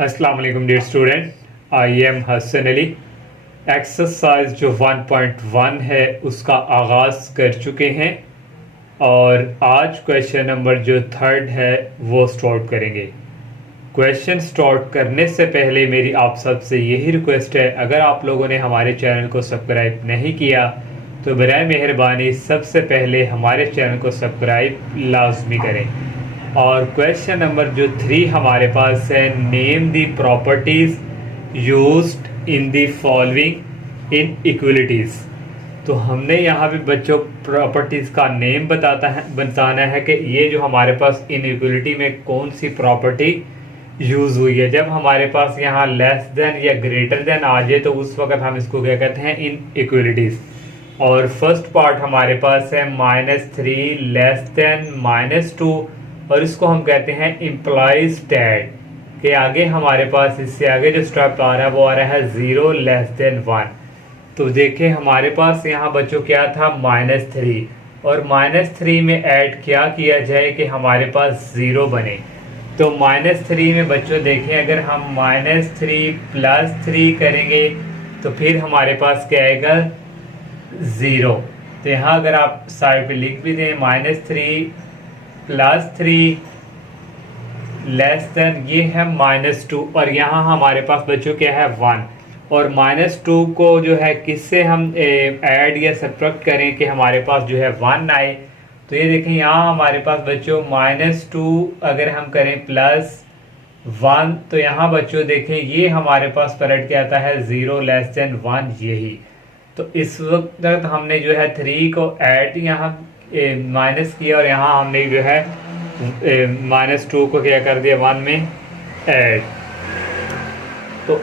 अस्सलाम वालेकुम dear student, I am Hasan Ali. Exercise जो 1.1 है उसका आगाज़ कर चुके हैं और आज क्वेश्चन नंबर जो थर्ड है वो स्टार्ट करेंगे। क्वेश्चन स्टार्ट करने से पहले मेरी आप सबसे यही रिक्वेस्ट है, अगर आप लोगों ने हमारे चैनल को सब्सक्राइब नहीं किया तो बराए मेहरबानी सबसे पहले हमारे चैनल को सब्सक्राइब लाजमी करें। और क्वेश्चन नंबर जो 3 हमारे पास है, name the properties used in the following inequalities. तो हमने यहाँ पे बच्चों प्रॉपर्टीज का नेम बताना है कि ये जो हमारे पास इनइक्वलिटी में कौन सी प्रॉपर्टी यूज हुई है। जब हमारे पास यहाँ लेस देन या ग्रेटर देन आ जाए तो उस वक्त हम इसको क्या कहते हैं, इनइक्वलिटीज। और फर्स्ट पार्ट हमारे पास है -3 लेस देन -2 और इसको हम कहते हैं इम्प्लाइज दैट के आगे हमारे पास इससे आगे जो स्टेप आ रहा है वो आ रहा है 0 लेस देन 1। तो देखें हमारे पास यहाँ बच्चों क्या था, -3 और -3 में ऐड क्या किया जाए कि हमारे पास 0 बने। तो -3 में बच्चों देखें अगर हम -3 + 3 करेंगे तो फिर हमारे पास क्या आएगा, 0। तो यहाँ अगर आप साइड पे लिख भी दें -3 + 3 लेस देन ये है -2 और यहाँ हमारे पास बच्चों क्या है 1। और -2 को जो है किससे हम ऐड या सब्ट्रैक्ट करें कि हमारे पास जो है 1 आए। तो ये देखें यहाँ हमारे पास बच्चों -2 अगर हम करें +1 तो यहाँ बच्चों देखें ये हमारे पास पलट के आता है 0 लेस देन 1 यही। तो इस वक्त तक हमने जो है 3 को ऐड यहाँ माइनस किया और यहाँ हमने जो है -2 को क्या कर दिया 1 में ऐड। तो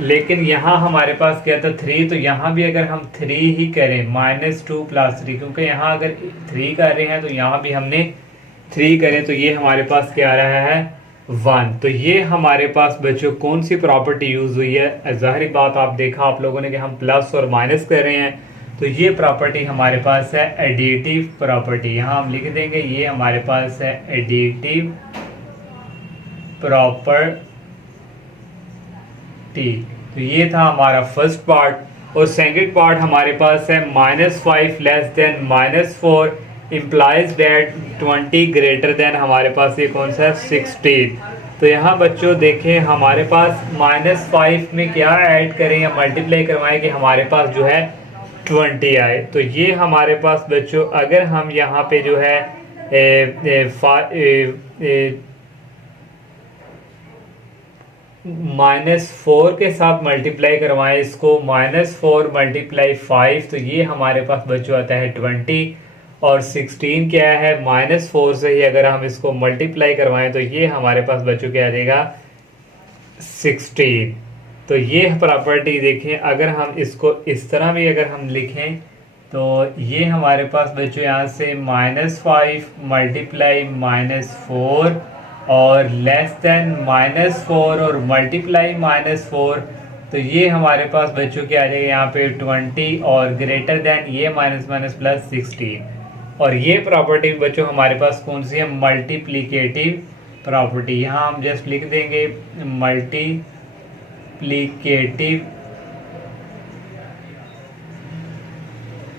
लेकिन यहाँ हमारे पास क्या था 3, तो यहाँ भी अगर हम 3 ही करें -2 + 3, क्योंकि यहाँ अगर 3 कर रहे हैं तो यहाँ भी हमने 3 करें तो ये हमारे पास क्या आ रहा है 1। तो ये हमारे पास बच्चों कौन सी प्रॉपर्टी यूज हुई है। ज़ाहिर बात आप देखा आप लोगों ने कि हम प्लस और माइनस कर रहे हैं तो ये प्रॉपर्टी हमारे पास है एडिटिव प्रॉपर्टी। यहाँ हम लिख देंगे ये हमारे पास है एडिटिव प्रॉपर्टी। तो ये था हमारा फर्स्ट पार्ट। और सेकंड पार्ट हमारे पास है -5 less than -4 implies that 20 greater than हमारे पास ये कौन सा है 16। तो यहाँ बच्चों देखें हमारे पास -5 में क्या ऐड करें या मल्टीप्लाई करवाएं कि हमारे पास जो है 20 आए। तो ये हमारे पास बच्चों अगर हम यहाँ पे जो है -4 के साथ मल्टीप्लाई करवाएं इसको, -4 × 5 तो ये हमारे पास बच्चों आता है 20। और 16 क्या है, -4 से ही अगर हम इसको मल्टीप्लाई करवाएं तो ये हमारे पास बच्चों क्या आ जाएगा 16। तो ये प्रॉपर्टी देखें अगर हम इसको इस तरह भी अगर हम लिखें तो ये हमारे पास बच्चों यहाँ से -5 × -4 और लेस देन -4 और मल्टीप्लाई -4 तो ये हमारे पास बच्चों क्या आ जाएगा यहाँ पे 20 और ग्रेटर देन ये -16। और ये प्रॉपर्टी बच्चों हमारे पास कौन सी है, मल्टीप्लिकेटिव प्रॉपर्टी। यहाँ हम जस्ट लिख देंगे मल्टीप्लिकेटिव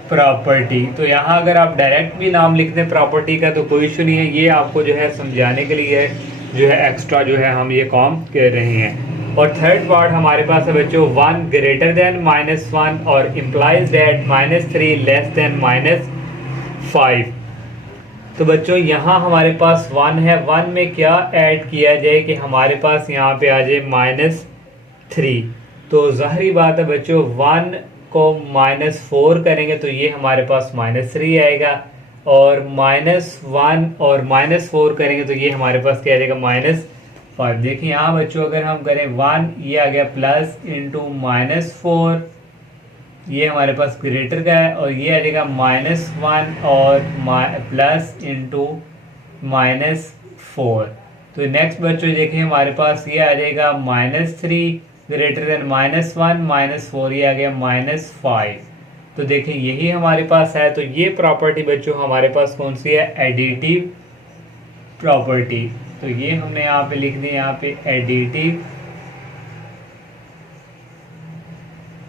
प्रॉपर्टी। तो यहाँ अगर आप डायरेक्ट भी नाम लिख दें प्रॉपर्टी का तो कोई इशू नहीं है, ये आपको जो है समझाने के लिए जो है एक्स्ट्रा जो है हम ये काम कर रहे हैं। और थर्ड पार्ट हमारे पास है बच्चों 1 ग्रेटर देन -1 और इम्प्लाइज दैट -3 लेस देन -5। तो बच्चों यहाँ हमारे पास 1 है, 1 में क्या ऐड किया जाए कि हमारे पास यहाँ पे आ जाए -3। तो जाहिर बात है बच्चों 1 को -4 करेंगे तो ये हमारे पास -3 आएगा और -1 और -4 करेंगे तो ये हमारे पास क्या आ जाएगा -5। देखिए यहाँ बच्चों अगर हम करें 1 ये आ गया प्लस इंटू -4 ये हमारे पास ग्रेटर का है और ये आ जाएगा -1 और प्लस इंटू -4। तो नेक्स्ट बच्चों देखें हमारे पास ये आ जाएगा -3 ग्रेटर देन -1 -4 ये आ गया -5। तो देखें यही हमारे पास है। तो ये प्रॉपर्टी बच्चों हमारे पास कौन सी है, एडिटिव प्रॉपर्टी। तो ये हमने यहाँ पे लिख दी, यहाँ पे एडिटिव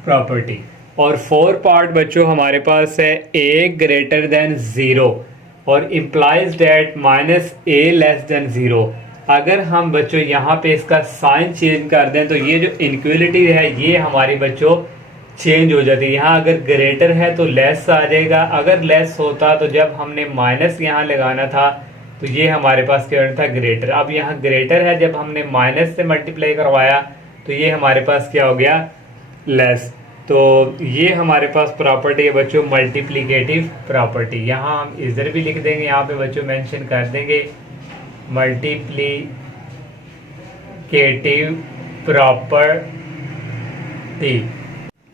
प्रॉपर्टी। और 4 पार्ट बच्चों हमारे पास है a ग्रेटर देन 0 और implies date minus a less than 0। अगर हम बच्चों यहाँ पे इसका साइन चेंज कर दें तो ये जो इनक्वलिटी है ये हमारी बच्चों चेंज हो जाती है। यहाँ अगर ग्रेटर है तो लेस आ जाएगा, अगर लेस होता तो जब हमने माइनस यहाँ लगाना था तो ये हमारे पास क्या था ग्रेटर। अब यहाँ ग्रेटर है, जब हमने माइनस से मल्टीप्लाई करवाया तो ये हमारे पास क्या हो गया लेस। तो ये हमारे पास प्रॉपर्टी है बच्चों मल्टीप्लिकेटिव प्रॉपर्टी। यहाँ हम इधर भी लिख देंगे, यहाँ पे बच्चों मेंशन कर देंगे मल्टीप्लिकेटिव प्रॉपर्टी।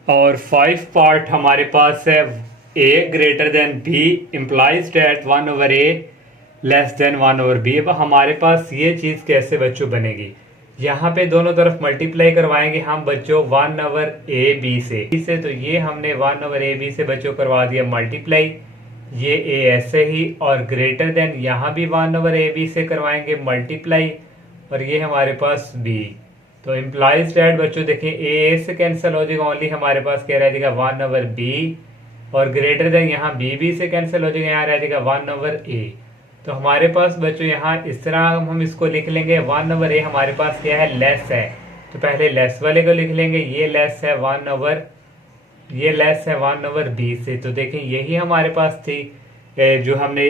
और 5 पार्ट हमारे पास है a greater than b implies date 1/a less than 1/b। अब हमारे पास ये चीज़ कैसे बच्चों बनेगी, यहाँ पे दोनों तरफ मल्टीप्लाई करवाएंगे हम बच्चों 1/ab से तो ये हमने 1/ab से बच्चों करवा दिया मल्टीप्लाई, ये a ऐसे ही। और ग्रेटर देन यहाँ भी 1/ab से करवाएंगे मल्टीप्लाई और ये हमारे पास b। तो इम्प्लाइज डेट बच्चों देखें a से कैंसिल हो जाएगा, ओनली हमारे पास क्या रह जाएगा 1/b। और ग्रेटर देन यहाँ b से कैंसिल हो जाएगा, यहाँ रह जाएगा 1/a। तो हमारे पास बच्चों यहाँ इस तरह हम इसको लिख लेंगे 1/a हमारे पास क्या है लेस है, तो पहले लेस वाले को लिख लेंगे, ये लेस है 1/b से। तो देखें यही हमारे पास थी जो हमने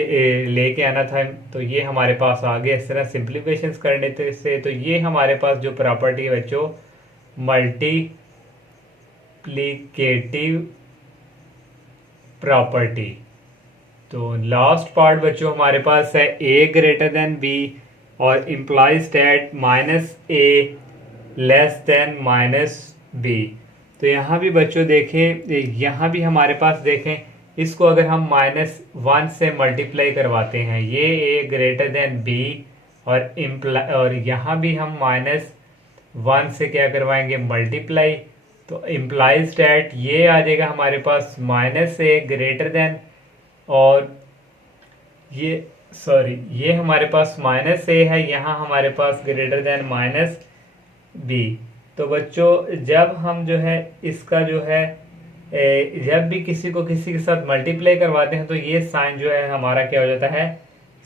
लेके आना था, तो ये हमारे पास आ गया। इस तरह सिंप्लीफिकेशन करने से तो ये हमारे पास जो प्रॉपर्टी है बच्चों मल्टीप्लिकेटिव प्रॉपर्टी। तो लास्ट पार्ट बच्चों हमारे पास है a ग्रेटर देन b और implies date minus a less than minus b। तो यहाँ भी बच्चों देखें, यहाँ भी हमारे पास देखें इसको अगर हम -1 से मल्टीप्लाई करवाते हैं, ये a ग्रेटर देन b और यहाँ भी हम -1 से क्या करवाएंगे मल्टीप्लाई, तो इम्प्लाइज डेट ये आ जाएगा हमारे पास -a ग्रेटर देन, और ये हमारे पास -a है, यहाँ हमारे पास ग्रेटर देन -b। तो बच्चों जब हम जो है इसका जो है जब भी किसी के साथ मल्टीप्लाई करवाते हैं तो ये साइन जो है हमारा क्या हो जाता है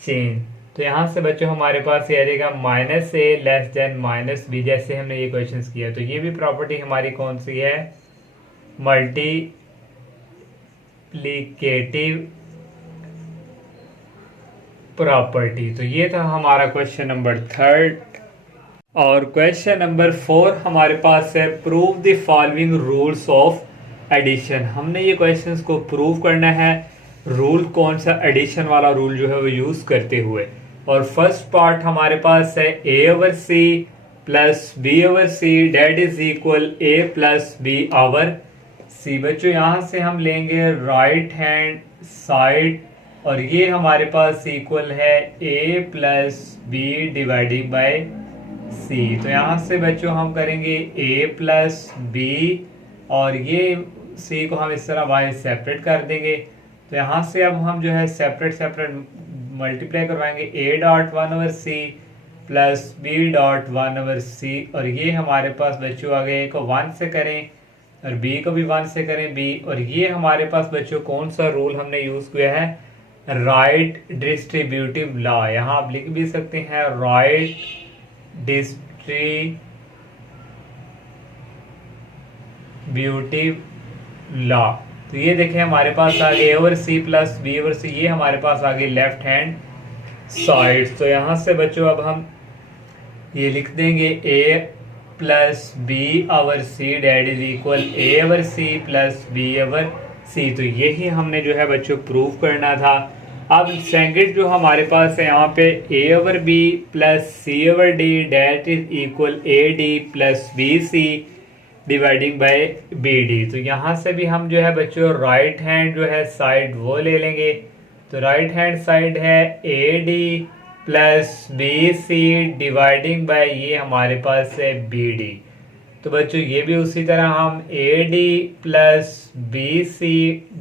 चेंज। तो यहाँ से बच्चों हमारे पास ये आ जाएगा -a लेस देन -b, जैसे हमने ये क्वेश्चंस किया। तो ये भी प्रॉपर्टी हमारी कौन सी है मल्टीप्लिकेटिव प्रॉपर्टी। तो ये था हमारा क्वेश्चन नंबर 3। और क्वेश्चन नंबर 4 हमारे पास है prove the following rules of addition. हमने ये क्वेश्चंस को प्रूव करना है, रूल कौन सा एडिशन वाला रूल जो है वो यूज करते हुए। और फर्स्ट पार्ट हमारे पास है a/c plus b/c that is equal a plus b/c। बच्चों यहाँ से हम लेंगे राइट हैंड साइड और ये हमारे पास इक्वल है a plus b dividing by c। तो यहाँ से बच्चों हम करेंगे a प्लस b और ये c को हम इस तरह y सेपरेट कर देंगे। तो यहाँ से अब हम जो है सेपरेट मल्टीप्लाई करवाएंगे a dot 1/c plus b dot 1/c और ये हमारे पास बच्चों आ गए, a को 1 से करें और b को भी 1 से करें b। और ये हमारे पास बच्चों कौन सा रूल हमने यूज किया है राइट डिस्ट्रीब्यूटिव लॉ। यहाँ आप लिख भी सकते हैं राइट डिस्ट्रीब्यूटिव लॉ। तो ये देखें हमारे पास आ गए a/c प्लस b/c, ये हमारे पास आ गई लेफ्ट हैंड साइड। तो यहाँ से बच्चों अब हम ये लिख देंगे a plus b/c that is equal a/c plus b/c। तो यही हमने जो है बच्चों प्रूव करना था। अब सेकंड जो हमारे पास है यहाँ पे a/b plus c/d that is equal ad plus bc dividing by bd। तो यहाँ से भी हम जो है बच्चों राइट हैंड जो है साइड वो ले लेंगे। तो राइट हैंड साइड है ad plus bc dividing bye ये हमारे पास है bd। तो बच्चों ये भी उसी तरह हम ad प्लस bc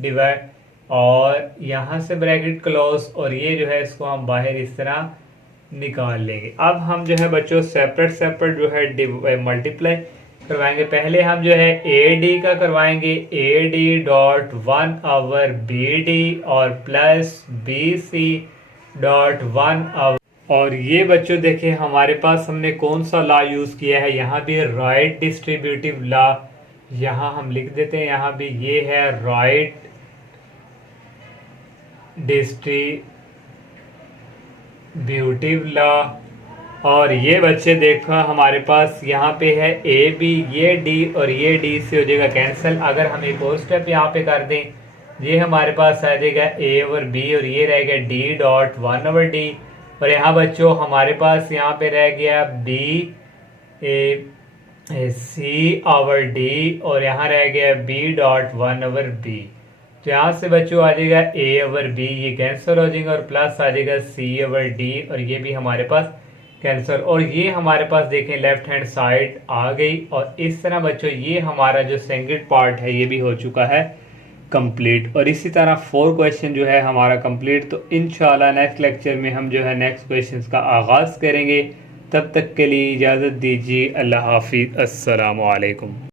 डिवाइड और यहाँ से ब्रैकेट क्लोज और ये जो है इसको हम बाहर इस तरह निकाल लेंगे। अब हम जो है बच्चों सेपरेट जो है मल्टीप्लाई करवाएंगे। पहले हम जो है ए डी का करवाएंगे, ए डी डॉट 1/BD और प्लस BC डॉट 1/। और ये बच्चों देखें हमारे पास हमने कौन सा लॉ यूज़ किया है, यहाँ भी राइट डिस्ट्रीब्यूटिव लॉ, यहाँ हम लिख देते हैं, यहाँ भी ये है राइट डिस्ट्रीब्यूटिव लॉ। और ये बच्चे देखो हमारे पास यहाँ पे है ए बी, ये डी और ये डी से हो जाएगा कैंसिल। अगर हम एक और स्टेप यहाँ पे कर दें, ये हमारे पास आ जाएगा ए ओवर बी और ये रह गया डी डॉट 1/D। और यहाँ बच्चों हमारे पास यहाँ पे रह गया बी सी ओवर डी और यहाँ रह गया बी डॉट 1/B। तो यहाँ से बच्चों आ जाएगा ए ओवर बी, ये कैंसिल हो जाएगा और प्लस आ जाएगा सी ओवर डी और ये भी हमारे पास कैंसर। और ये हमारे पास देखें लेफ्ट हैंड साइड आ गई। और इस तरह बच्चों ये हमारा जो सेकंड पार्ट है ये भी हो चुका है कंप्लीट। और इसी तरह 4 क्वेश्चन जो है हमारा कंप्लीट। तो इंशाल्लाह नेक्स्ट लेक्चर में हम जो है नेक्स्ट क्वेश्चंस का आगाज़ करेंगे। तब तक के लिए इजाज़त दीजिए। अल्लाह हाफिज़, अस्सलामु अलैकुम।